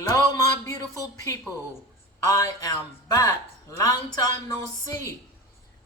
Hello, my beautiful people. I am back. Long time no see.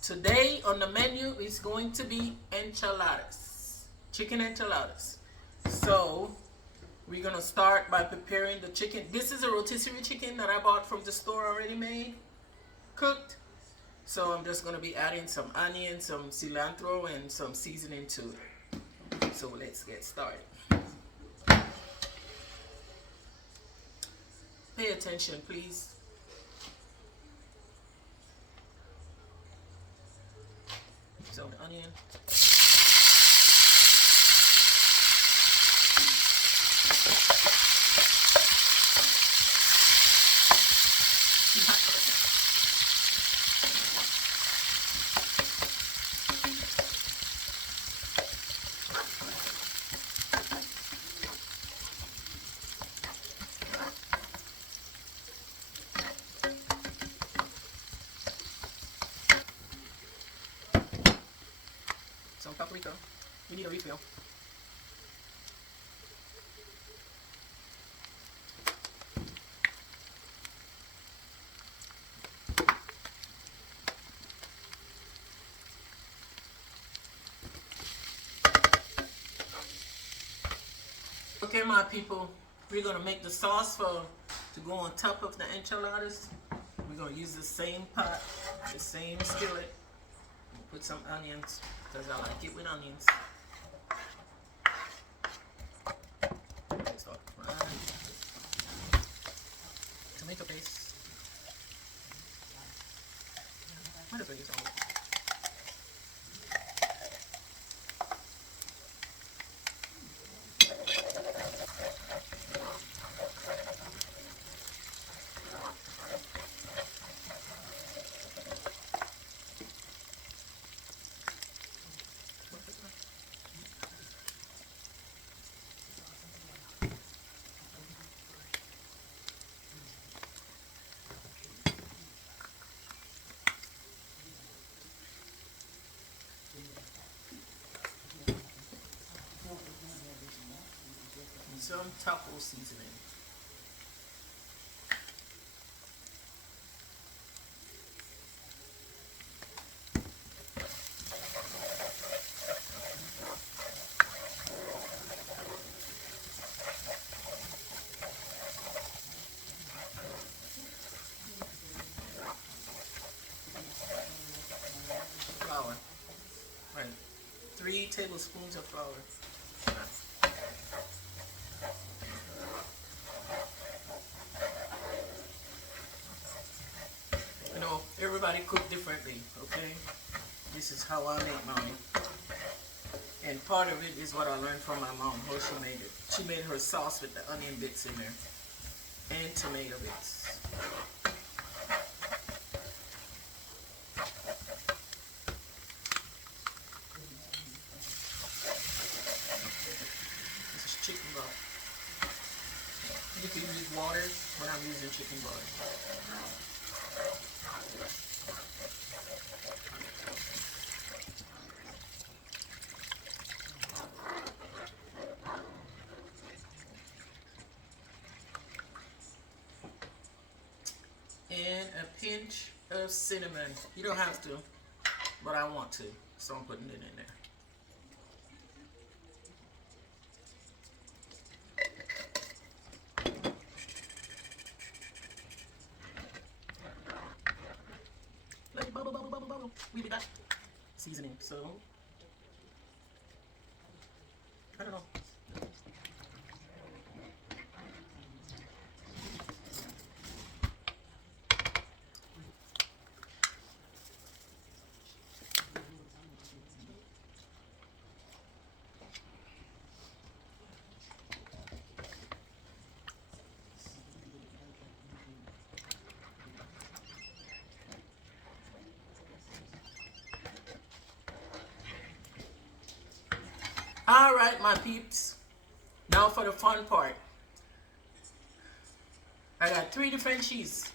Today on the menu is going to be enchiladas, chicken enchiladas. So we're gonna start by preparing the chicken. This is a rotisserie chicken that I bought from the store already made, cooked. So I'm just gonna be adding some onion, some cilantro, and some seasoning to it. So let's get started. Pay attention, please. So the onion. Some paprika. You need a refill. Okay, my people, we're gonna make the sauce to go on top of the enchiladas. We're gonna use the same pot, the same skillet. Put some onions because I like it with onions. Start frying. Tomato paste. Might as well use all of it. Some taco seasoning. Flour. Right. 3 tablespoons of flour. You know, everybody cook differently, okay? This is how I make mine. And part of it is what I learned from my mom, how she made it. She made her sauce with the onion bits in there and tomato bits. This is chicken broth. You can use water, but I'm using chicken broth. And a pinch of cinnamon. You don't have to, but I want to, so I'm putting it in there. Let it bubble, bubble, bubble, bubble. We did that. Seasoning, so I don't know. All right, my peeps. Now for the fun part. I got 3 different cheese.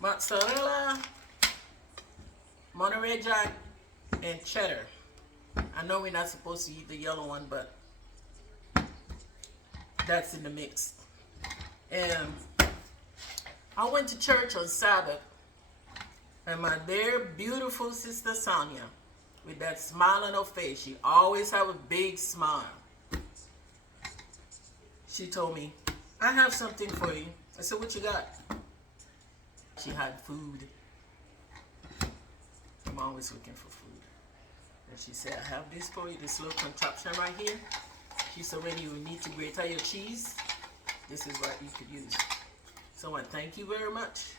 Mozzarella, Monterey Jack, and cheddar. I know we're not supposed to eat the yellow one, but that's in the mix. And I went to church on Sabbath, and my dear, beautiful sister Sonia, with that smile on her face, she always have a big smile. She told me, I have something for you. I said, what you got? She had food. I'm always looking for food. And she said, I have this for you, this little contraption right here. She said, when you need to grate out your cheese, this is what you could use. So I thank you very much.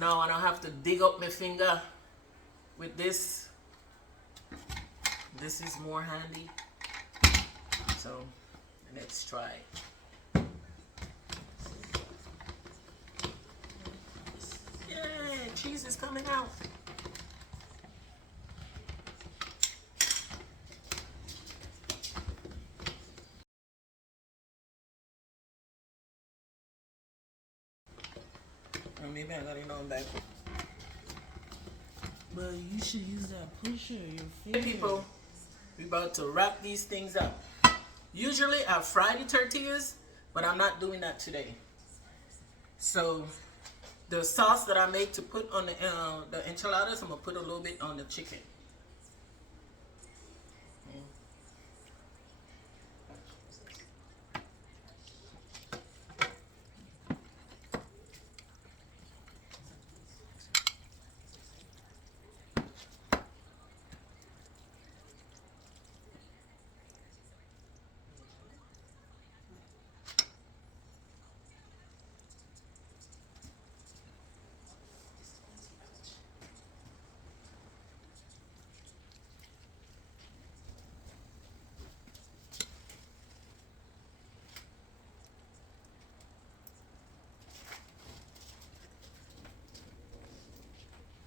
Now I don't have to dig up my finger with this. This is more handy. So let's try. Yay, cheese is coming out. Or maybe I got it on back. But you should use that pusher, your Hey finger. people, we're about to wrap these things up. Usually I fry the tortillas, but I'm not doing that today. So the sauce that I make to put on the enchiladas, I'm gonna put a little bit on the chicken.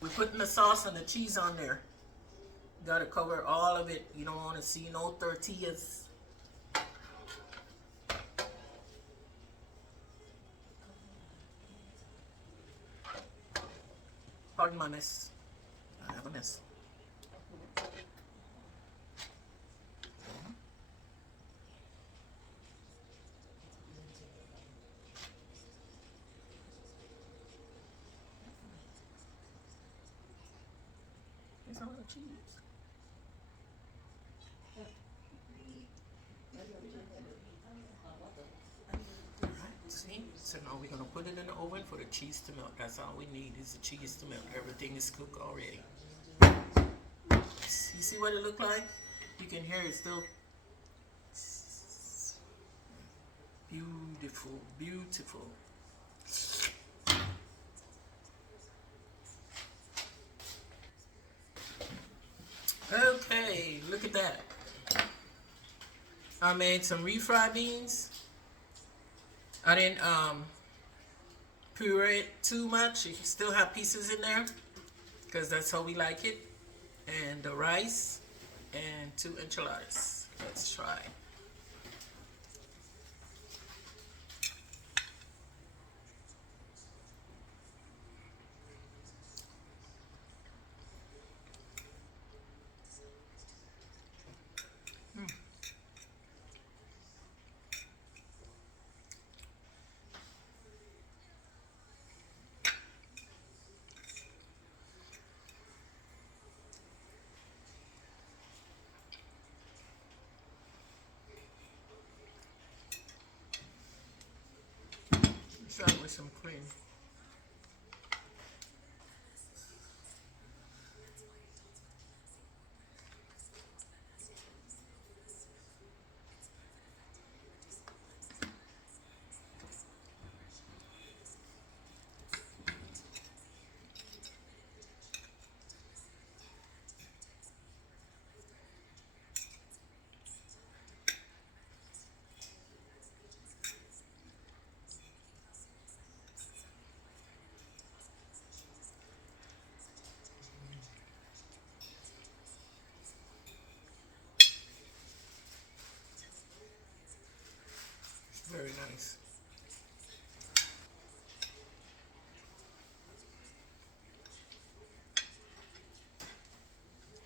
We're putting the sauce and the cheese on there. Gotta cover all of it. You don't want to see no tortillas. Pardon my mess. I have a mess. There's all the cheese. See? So now we're gonna put it in the oven for the cheese to melt. That's all we need is the cheese to melt. Everything is cooked already. You see what it look like? You can hear it still. Beautiful, beautiful. Okay, look at that. I made some refried beans. I didn't puree it too much. You still have pieces in there because that's how we like it. And the rice and 2 enchiladas. Let's try. Try it with some cream.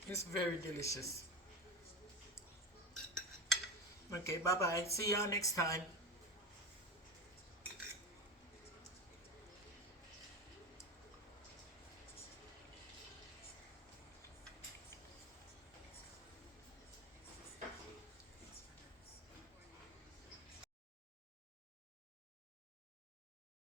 It's very delicious. Okay, bye bye. See y'all next time.